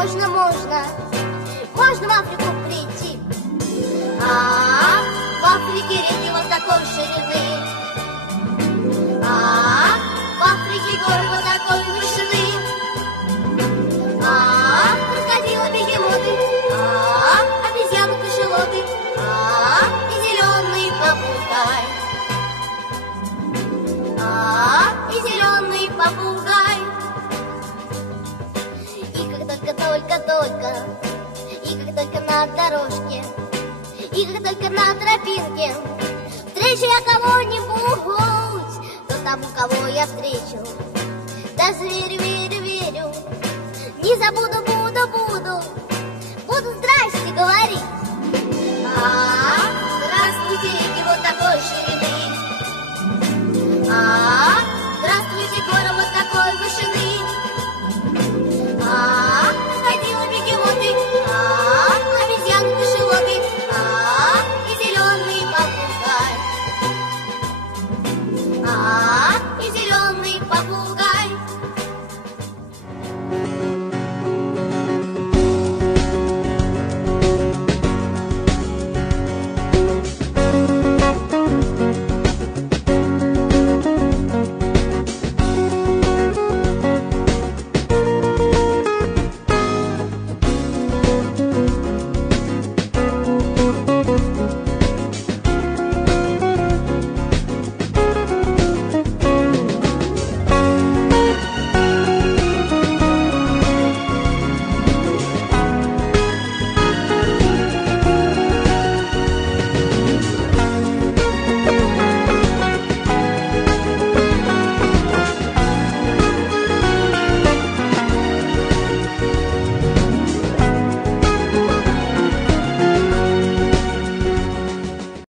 можно в Африку прийти. В Африке реки вот такой ширины, в Африке горы вот такой вышины, крокодилы, бегемоты, обезьяны, кашалоты, и зеленый попугай, и зеленый попугай. И как только-только, и как только на дорожке, и как только на тропинке встречу я кого-нибудь, то тому, кого я встречу, даже верю, не забуду, буду здрасте говорить.